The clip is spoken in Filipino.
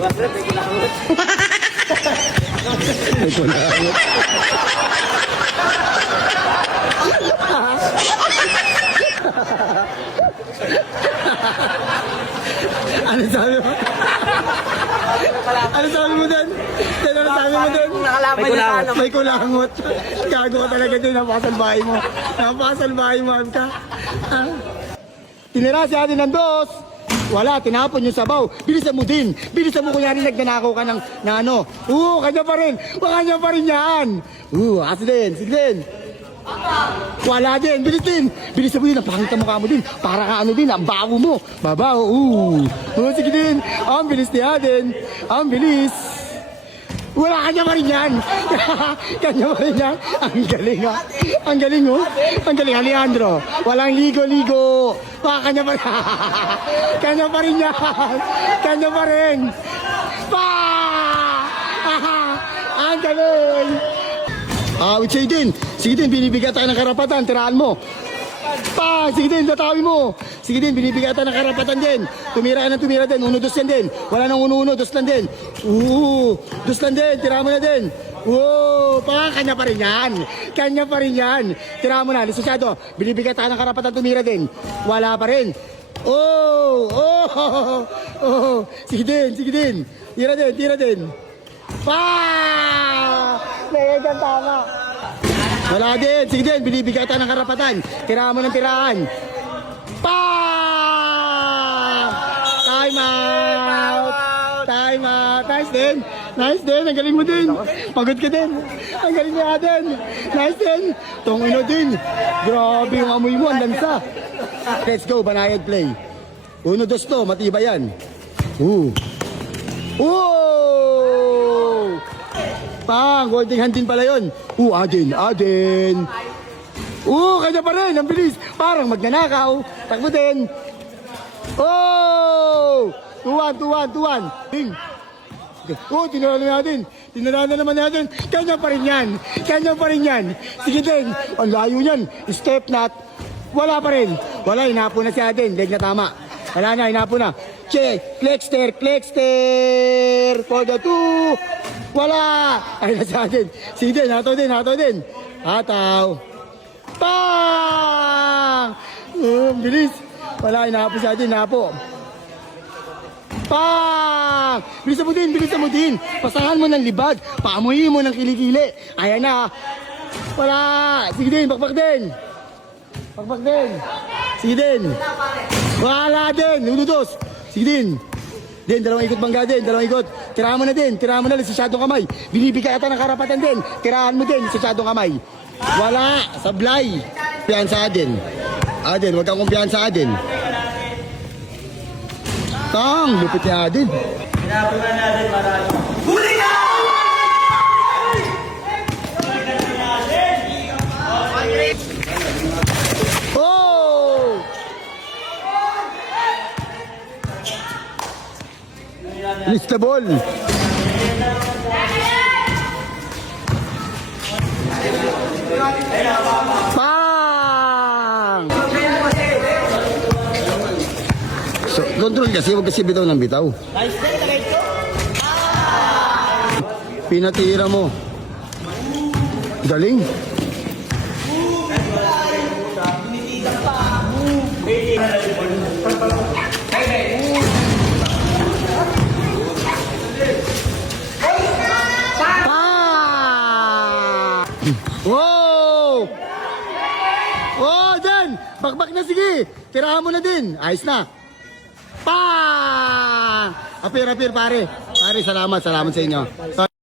May kulangot. Ano sabi mo? Ano sabi mo doon? Ano sabi mo doon? May kulangot. Gago ka talaga doon. Napasalbahay mo. Napasalbahay mo. Tinira si atin ng dos. Wala, tinapon yung sabaw. Bilisan mo din. Bilisan mo kunyari nagnanakaw ka ng ano. Kanya pa rin. Kanya pa rin yan. Aso din. Sige din. Wala din. Bilis din. Bilisan mo din. Ang pangit ang mukha mo din. Para ka ano din. Ang bago mo. Babaw. Sige din. Ang bilis niya din. Ang bilis. Wala, kanya pa rin yan. Kanya pa rin yan. Ang galing ha. Ang galing oh. Ang galing Alejandro. Walang ligo-ligo. Kanya pa rin. Kanya pa rin yan. Kanya pa rin. Ang galing. Sige din. Sige din, binibigyan tayo ng karapatan. Tiraan mo. Sige din, tatawi mo. Sige din, binibigyan tayo ng karapatan din. Tumira ka ng tumira din. 1-2 yan din. Wala nang 1-1, 2 lang din. 2 lang din. Tira mo na din. Kanya pa rin yan. Kanya pa rin yan. Tira mo na, lisensyado. Binibigyan tayo ng karapatan tumira din. Wala pa rin. Sige din, sige din. Tira din, tira din. Nagyan tama. Wala din. Sige din, binibigyan tayo ng karapatan. Tirahan mo ng tirahan. Time out. Time out. Nice din. Nice din. Ang galing mo din. Pagod ka din. Ang galing niya din. Nice din. Tongino din. Grabe yung amoy mo. Ang lansa. Let's go. Banayad play. 1-2 to. Matibay yan. Golden hand din pala yun. Aden. Kanya pa rin. Ang bilis. Parang magnanakaw. Takbo din. 2-1. Ding. Tinaraan na natin. Tinaraan na naman natin. Kanya pa rin yan. Kanya pa rin yan. Sige din. Ang layo yan. Step not. Wala pa rin. Wala. Inapo na si Aden. Leg na tama. Wala na. Inapo na. Check. Klexter. For the 2. Wala! Ay, nasa atin. Sige din, hataw din. Hataw. Pang! Bilis. Wala, inapo sa atin, inapo. Pang! Bilisan mo din. Pasahan mo ng libag. Paamuhin mo ng kilikili. Ayan na. Wala! Sige din, bakbak din. Sige din. Wala din. 1-2. Sige din. Dalawang ikot bangga din, Tirahan mo na, lisensyadong kamay. Binibigay ata ng karapatan din. Tirahan mo din, lisensyadong kamay. Wala, sablay. Kumpiyansa Aden, wag kang kumpiyansa Aden. Lupit niya Aden. Pinapunan natin marami. Huli na! Miss the ball. Pang! So, control kasi, huwag kasi bitaw ng bitaw. Pinatira mo. Galing. Dan! Bakbak na, sige! Tirahan mo na din. Ayos na. Apir, pare. Pare, salamat sa inyo.